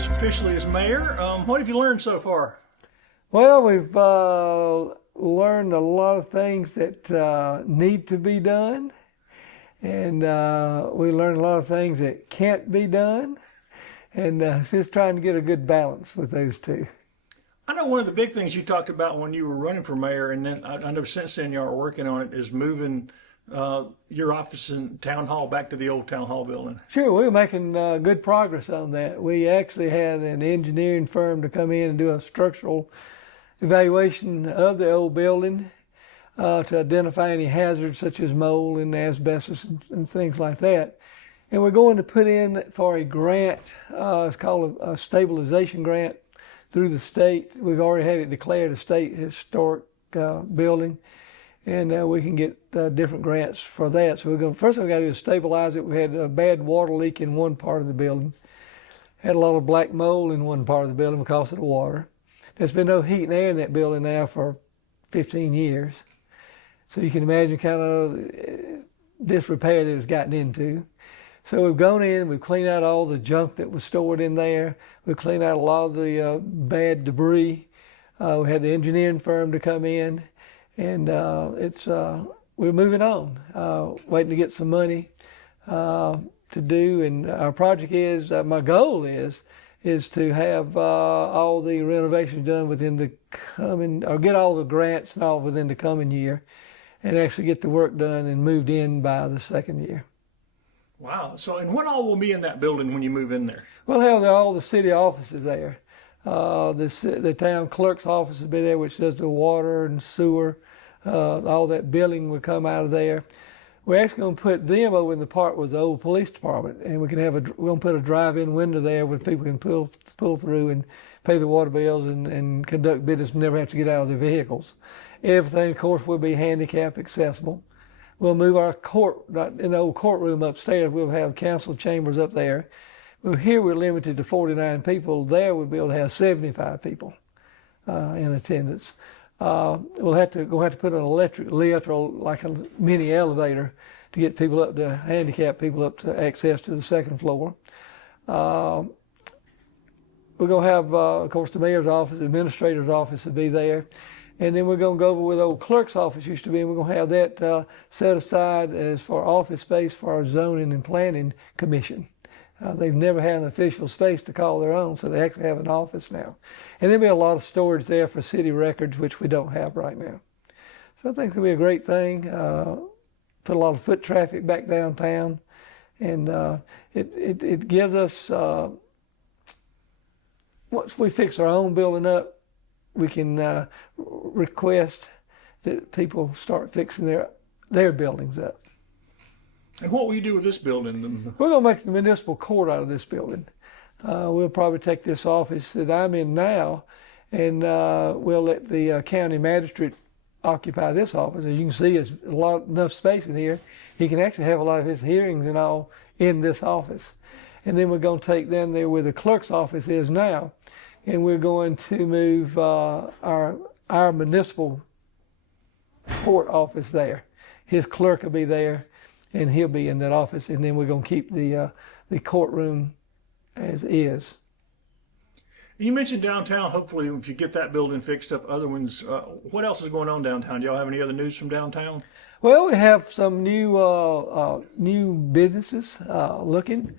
as officially as mayor. What have you learned so far? Well, we've learned a lot of things that need to be done, and we learned a lot of things that can't be done, and just trying to get a good balance with those two. I know one of the big things you talked about when you were running for mayor, and then I know since then you are working on it, is moving your office and town hall back to the old town hall building. Sure, we're making good progress on that. We actually had an engineering firm to come in and do a structural evaluation of the old building to identify any hazards such as mold and asbestos and things like that. And we're going to put in for a grant, it's called a stabilization grant through the state. We've already had it declared a state historic building, and we can get different grants for that. So we're going, first thing we got to do is stabilize it. We had a bad water leak in one part of the building, had a lot of black mold in one part of the building because of the water. There's been no heat and air in that building now for 15 years. So you can imagine kind of disrepair that it's gotten into. So we've gone in, we've cleaned out all the junk that was stored in there. We've cleaned out a lot of the bad debris. We had the engineering firm to come in, and we're moving on, waiting to get some money to do. And our project is, my goal is to have all the renovations done within the coming, or get all the grants and all within the coming year, and actually get the work done and moved in by the second year. Wow. So, and what all will be in that building when you move in there? We'll have all the city offices there. The town clerk's office will be there, which does the water and sewer. All that billing will come out of there. We're actually going to put them over in the part with the old police department, and we can have we're going to put a drive-in window there where people can pull through and pay the water bills and conduct business and never have to get out of their vehicles. Everything, of course, will be handicap accessible. We'll move our in the old courtroom upstairs. We'll have council chambers up there. Well, here we're limited to 49 people. There we'll be able to have 75 people in attendance. We'll have to put an electric lift or like a mini elevator to get people up to handicap people up to access to the second floor. We're going to have, of course, the mayor's office, the administrator's office will be there. And then we're going to go over where the old clerk's office used to be, and we're going to have that set aside as for office space for our zoning and planning commission. They've never had an official space to call their own, so they actually have an office now. And there'll be a lot of storage there for city records, which we don't have right now. So I think it'll be a great thing. Put a lot of foot traffic back downtown, and it gives us, once we fix our own building up, we can request that people start fixing their buildings up. And what will you do with this building? We're going to make the municipal court out of this building. We'll probably take this office that I'm in now, and we'll let the county magistrate occupy this office. As you can see, there's enough space in here. He can actually have a lot of his hearings and all in this office. And then we're going to take them there where the clerk's office is now, and we're going to move our municipal court office there. His clerk will be there, and he'll be in that office, and then we're going to keep the courtroom as is. You mentioned downtown. Hopefully, if you get that building fixed up, other ones. What else is going on downtown? Do y'all have any other news from downtown? Well, we have some new businesses looking.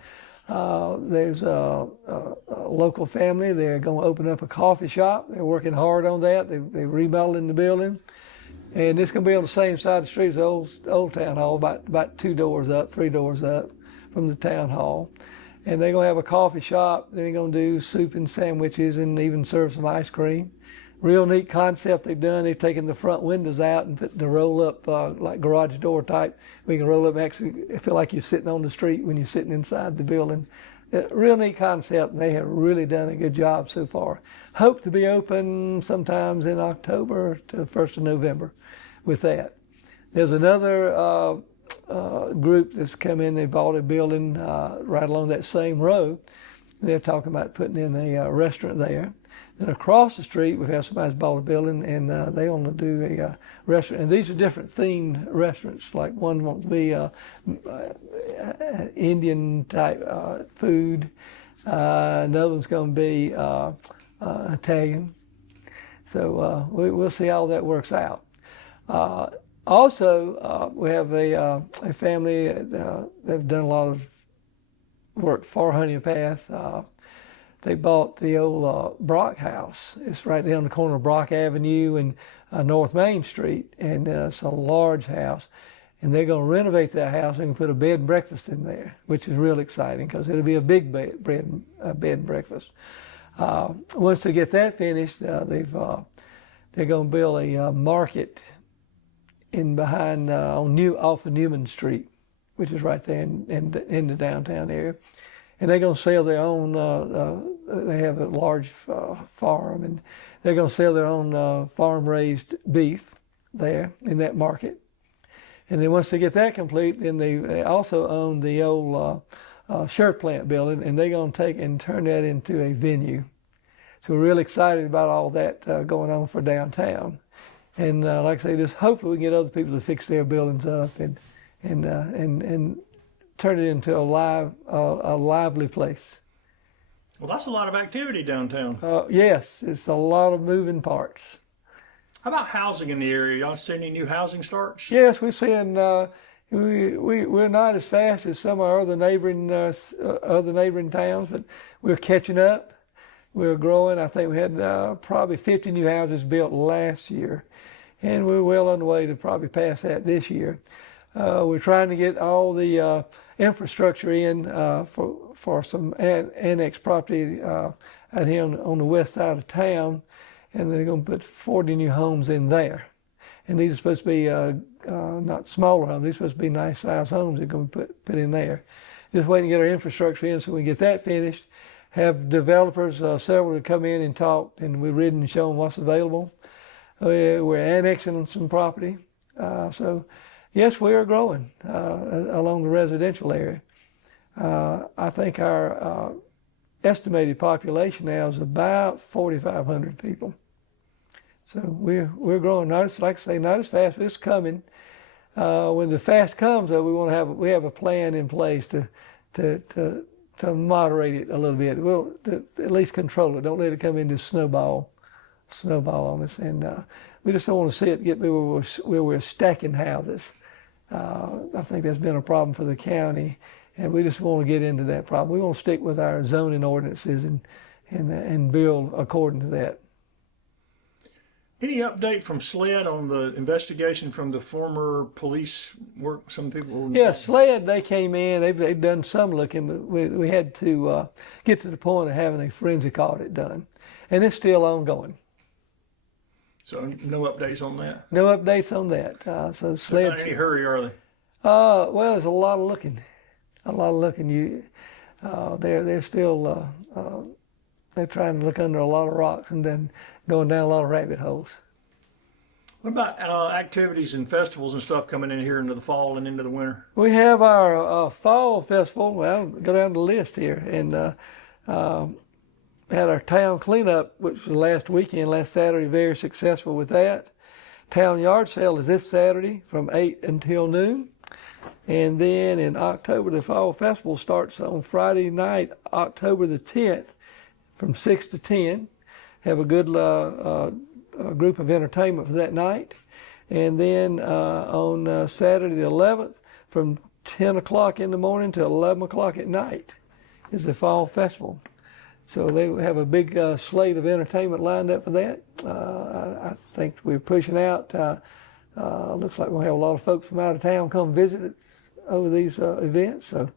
There's a local family. They're going to open up a coffee shop. They're working hard on that. They're remodeling the building. And it's going to be on the same side of the street as the old town hall, about 3 doors up from the town hall. And they're going to have a coffee shop. They're going to do soup and sandwiches and even serve some ice cream. Real neat concept they've done. They've taken the front windows out and put the roll up, like garage door type. We can roll up and actually feel like you're sitting on the street when you're sitting inside the building. Real neat concept, and they have really done a good job so far. Hope to be open sometimes in October to 1st of November with that. There's another group that's come in. They bought a building right along that same road. They're talking about putting in a restaurant there. And across the street, we've had somebody's bought a building, and they want to do a restaurant. And these are different themed restaurants. Like one wants to be Indian type food. Another one's going to be Italian. So we'll see how that works out. Also, we have a family they've done a lot of work for Honea Path. They bought the old Brock house. It's right down the corner of Brock Avenue and North Main Street, and it's a large house. And they're going to renovate that house and put a bed and breakfast in there, which is real exciting because it'll be a big bed and breakfast. Once they get that finished, they're going to build a market in behind off of Newman Street, which is right there in the downtown area. And they're going to sell their own. They have a large farm, and they're going to sell their own farm-raised beef there in that market. And then once they get that complete, then they also own the old shirt plant building, and they're going to take and turn that into a venue. So we're really excited about all that going on for downtown. And like I say, just hopefully we can get other people to fix their buildings up and turn it into a lively place. Well, that's a lot of activity downtown. Yes, it's a lot of moving parts. How about housing in the area? Y'all see any new housing starts? Yes, we're seeing we're not as fast as some of our other neighboring towns, but we're catching up. We're growing. I think we had probably 50 new houses built last year, and we're well on the way to probably pass that this year. We're trying to get all the infrastructure in for some annex property out here on the west side of town, and they're going to put 40 new homes in there. And these are supposed to be not smaller homes. These are supposed to be nice size homes they're going to put in there. Just waiting to get our infrastructure in so we can get that finished. Have developers, several, to come in and talk, and we've ridden and shown what's available. We're annexing some property. So, yes, we are growing along the residential area. I think our estimated population now is about 4,500 people. So we're growing. Not as, like I say, not as fast, but it's coming. When the fast comes, though, we have a plan in place to moderate it a little bit. We'll at least control it. Don't let it come into snowball on us. And we just don't want to see it get where we're stacking houses. I think that's been a problem for the county, and we just want to get into that problem. We want to stick with our zoning ordinances and build according to that. Any update from SLED on the investigation from the former police work? Some people. Yeah, SLED, they came in. They've done some looking, but we had to get to the point of having a forensic audit done, and it's still ongoing. So no updates on that. No updates on that. So SLED. Not in any hurry, are they? Well, there's a lot of looking. They're still they're trying to look under a lot of rocks and then going down a lot of rabbit holes. What about activities and festivals and stuff coming in here into the fall and into the winter? We have our fall festival. Well, go down the list here, and had our town cleanup, which was last Saturday, very successful with that. Town yard sale is this Saturday from 8 until noon. And then in October, the fall festival starts on Friday night, October the 10th, from 6 to 10. Have a good group of entertainment for that night. And then on Saturday the 11th, from 10 o'clock in the morning to 11 o'clock at night is the fall festival. So they have a big slate of entertainment lined up for that. I think we're pushing out. Looks like we'll have a lot of folks from out of town come visit us over these events. So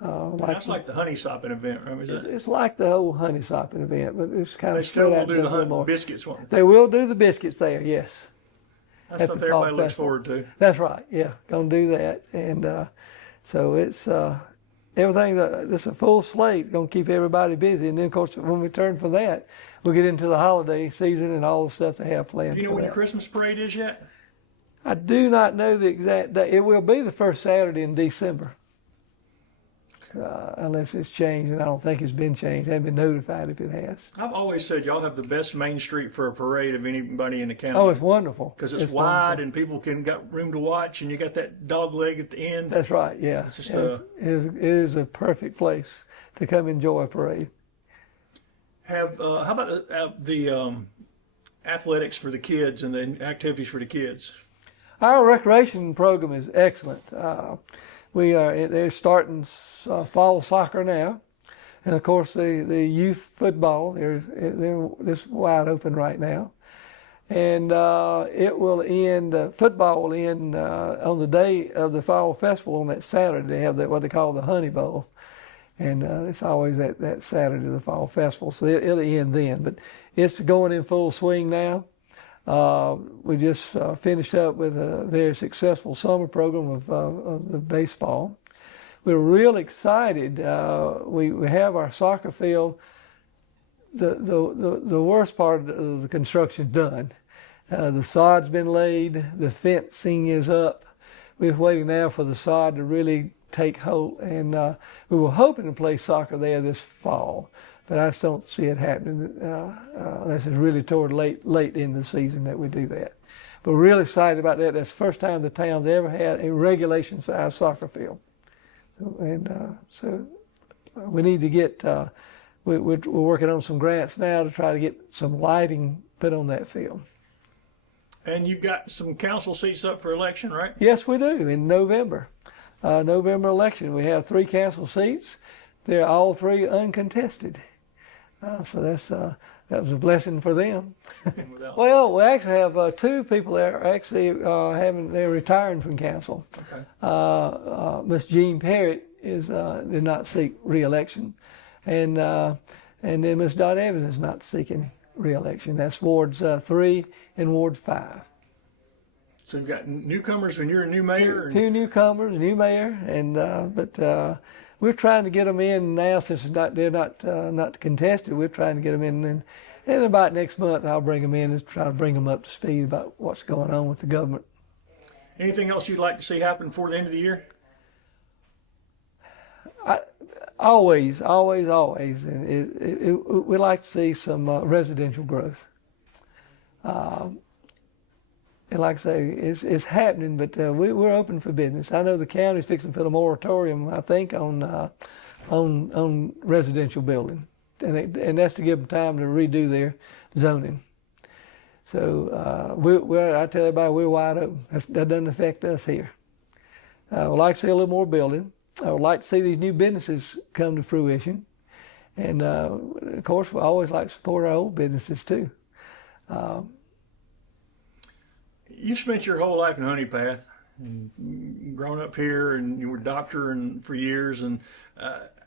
that's like the honey sopping event, right? It's like the whole honey sopping event, but it's kind they of still spread will out do the a little more. biscuits, won't They will do the biscuits there, yes. That's something everybody looks forward to. That's right, yeah. Gonna do that, and so it's everything. It's a full slate. Gonna keep everybody busy, and then of course when we turn from that, we'll get into the holiday season and all the stuff they have planned. Do you know when the Christmas parade is yet? I do not know the exact day. It will be the first Saturday in December. unless it's changed, and I don't think it's been changed. I haven't been notified if it has. I've always said y'all have the best main street for a parade of anybody in the county. Oh, it's wonderful. Because it's wide and people can got room to watch, and you got that dog leg at the end. That's right. Yeah, It's just it is a perfect place to come enjoy a parade. how about the athletics for the kids and the activities for the kids? Our recreation program is excellent. They're starting fall soccer now, and of course the youth football. They're this wide open right now, and it will end. Football will end on the day of the fall festival on that Saturday. They have what they call the Honey Bowl, and it's always that Saturday of the fall festival. So it'll end then, but it's going in full swing now. We just finished up with a very successful summer program of the baseball. We're real excited. We have our soccer field. The worst part of the construction done. The sod's been laid. The fencing is up. We're waiting now for the sod to really take hold. And we were hoping to play soccer there this fall, but I just don't see it happening unless it's really toward late in the season that we do that. But we're really excited about that. That's the first time the town's ever had a regulation-sized soccer field. And so we need to get, we're working on some grants now to try to get some lighting put on that field. And you've got some council seats up for election, right? Yes, we do, in November. November election. We have 3 council seats. They're all 3 uncontested. So that was a blessing for them. Well, we actually have 2 people there actually they're retiring from council. Okay. Miss Jean Parrott did not seek re-election, and then Miss Dot Evans is not seeking re-election. That's wards 3 and ward 5. So you've got newcomers, and you're a new mayor. 2 newcomers, a new mayor, and but. We're trying to get them in now since they're not contested. We're trying to get them in, and about next month I'll bring them in and try to bring them up to speed about what's going on with the government. Anything else you'd like to see happen before the end of the year? Always, and we like to see some residential growth. And like I say, it's happening, but we're open for business. I know the county's fixing to put a moratorium, I think, on residential building, and that's to give them time to redo their zoning. So I tell everybody we're wide open. That doesn't affect us here. I would like to see a little more building. I would like to see these new businesses come to fruition, and of course, we always like to support our old businesses too. You've spent your whole life in Honea Path, and grown up here, and you were a doctor for years. And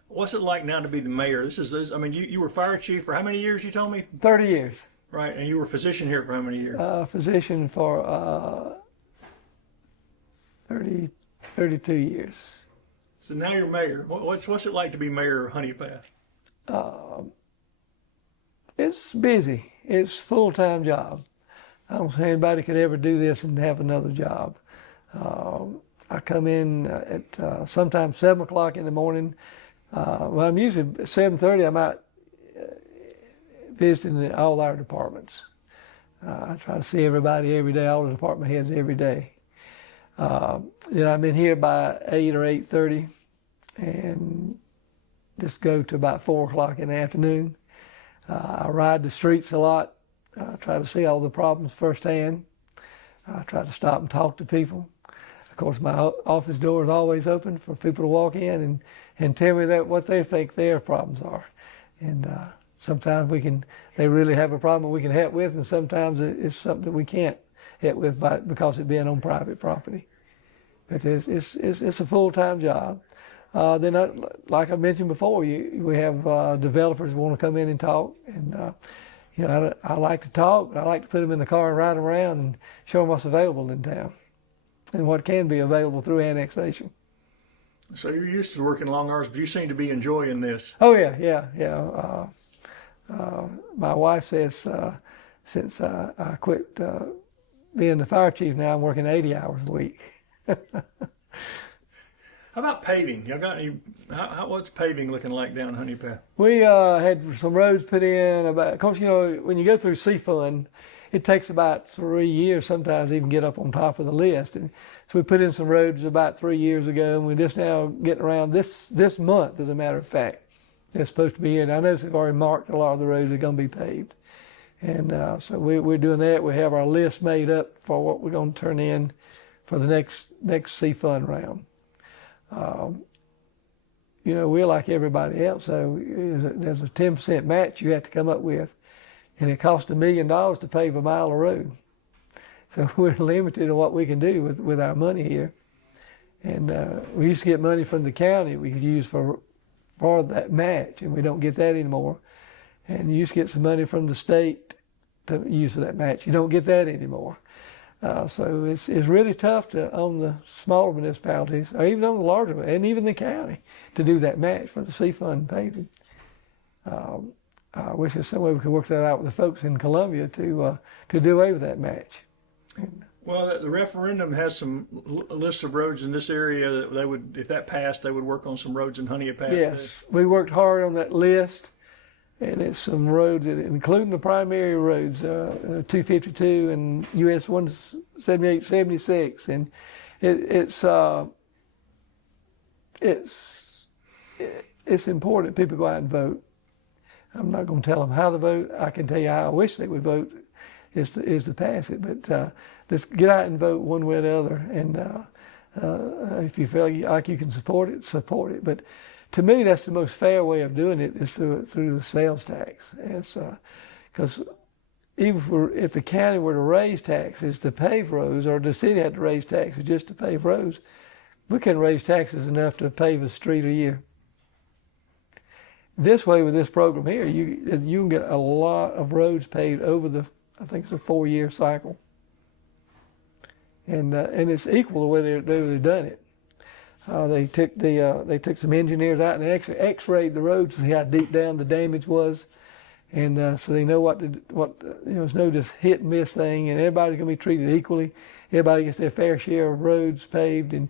what's it like now to be the mayor? I mean, you were fire chief for how many years? You told me 30 years. Right, and you were physician here for how many years? Physician for 32 years. So now you're mayor. What's it like to be mayor of Honea Path? It's busy. It's a full-time job. I don't think anybody could ever do this and have another job. I come in at sometimes 7 o'clock in the morning. Well, I'm usually at 7:30. I'm out visiting all our departments. I try to see everybody every day, all the department heads every day. Then I'm in here by 8 or 8:30, and just go to about 4 o'clock in the afternoon. I ride the streets a lot. I try to see all the problems firsthand. I try to stop and talk to people. Of course, my office door is always open for people to walk in and tell me what they think their problems are. And sometimes they really have a problem we can help with, and sometimes it's something that we can't help with because it being on private property. But it's a full-time job. Then, like I mentioned before, we have developers who want to come in and talk, and I like to talk, but I like to put them in the car and ride them around and show them what's available in town and what can be available through annexation. So you're used to working long hours, but you seem to be enjoying this. Oh, yeah. My wife says since I quit being the fire chief now, I'm working 80 hours a week. How about paving? Y'all got any? What's paving looking like down Honea Path? We had some roads put in about, of course, you know, when you go through C-Fund, it takes about 3 years sometimes to even get up on top of the list. And so we put in some roads about 3 years ago, and we're just now getting around this month, as a matter of fact. They're supposed to be in. I know they've already marked a lot of the roads that are going to be paved. And so we're doing that. We have our list made up for what we're going to turn in for the next C-Fund round. You know, we're like everybody else, so there's a 10% match you have to come up with. And it costs $1 million to pave a mile of road. So we're limited on what we can do with our money here. And we used to get money from the county we could use for that match, and we don't get that anymore. And you used to get some money from the state to use for that match. You don't get that anymore. So it's really tough on the smaller municipalities, or even on the larger ones, and even the county, to do that match for the C-Fund paving. I wish there's some way we could work that out with the folks in Columbia to do away with that match. Well, the referendum has some lists of roads in this area that they would, if that passed, they would work on some roads in Honea Path. Yes, we worked hard on that list, and it's some roads, including the primary roads, 252 and US 178, 76, and it's important people go out and vote. I'm not going to tell them how to vote. I can tell you how I wish they would vote is to pass it. But just get out and vote one way or the other. And if you feel like you can support it, support it. But to me, that's the most fair way of doing it is through the sales tax. Because even if the county were to raise taxes to pave roads, or the city had to raise taxes just to pave roads, we couldn't raise taxes enough to pave a street a year. This way, with this program here, you can get a lot of roads paved over I think it's a 4-year cycle, and it's equal the way they've done it. They took some engineers out and they actually X-rayed the roads to see how deep down the damage was, and so they know what it's no just hit and miss thing, and everybody's going to be treated equally. Everybody gets their fair share of roads paved, and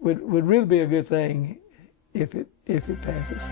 would really be a good thing if it passes.